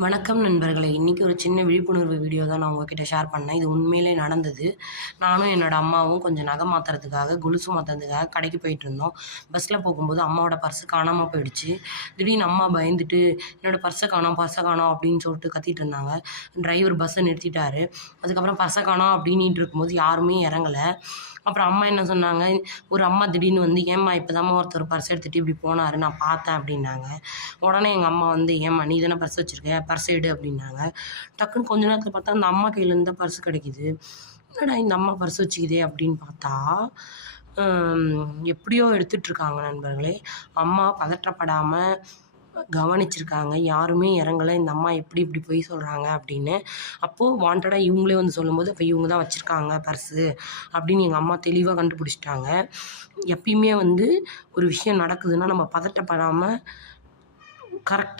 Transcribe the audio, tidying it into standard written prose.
வணக்கம் நண்பர்களே! இன்றைக்கி ஒரு சின்ன விழிப்புணர்வு வீடியோ தான் நான் உங்ககிட்ட ஷேர் பண்ணேன். இது உண்மையிலே நடந்தது. நானும் என்னோட அம்மாவும் கொஞ்சம் நகை மாத்துறதுக்காக, கொலுசு மாத்துறதுக்காக கடைக்கு போயிட்டுருந்தோம். பஸ்ஸில் போகும்போது அம்மாவோட பர்ஸு காணாம போயிடுச்சு. திடீர்னு அம்மா பயந்துட்டு, "என்னோட பர்ஸ காணோம்" அப்படின்னு சொல்லிட்டு கத்திட்டு இருந்தாங்க. டிரைவர் பஸ்ஸை நிறுத்திட்டாரு. அதுக்கப்புறம் "பர்ஸ காணோம்" அப்படின்னிட்டு இருக்கும்போது யாருமே இறங்கல. அப்புறம் அம்மா என்ன சொன்னாங்க, ஒரு அம்மா திடீர்னு வந்து, "ஏம்மா இப்போதாம்மா ஒருத்தர் பர்ஸ் எடுத்துட்டு இப்படி போனாரு, நான் பார்த்தேன்" அப்படின்னாங்க. உடனே எங்கள் அம்மா வந்து, "ஏம்மா நீ தானே பர்ஸ் வச்சிருக்க, பர்ஸ் எடு" அப்படின்னாங்க. டக்குன்னு கொஞ்ச நேரத்தில் பார்த்தா அந்த அம்மா கையிலேருந்து தான் பர்ஸ் கிடைக்குது. என்னடா இந்த அம்மா பர்ஸ் வச்சுக்குதே அப்படின்னு பார்த்தா, எப்படியோ எடுத்துட்ருக்காங்க நண்பர்களே. அம்மா பதற்றப்படாம கவனிச்சிருக்காங்க. யாருமே இறங்கல. இந்த அம்மா எப்படி இப்படி பொய் சொல்கிறாங்க அப்படின்னு. அப்போது வாண்டடா இவங்களே வந்து சொல்லும்போது, அப்போ இவங்க தான் வச்சுருக்காங்க பர்ஸு அப்படின்னு எங்கள் அம்மா தெளிவாக கண்டுபிடிச்சிட்டாங்க. எப்பயுமே வந்து ஒரு விஷயம் நடக்குதுன்னா நம்ம பதட்டப்படாமல் கரெக்டாக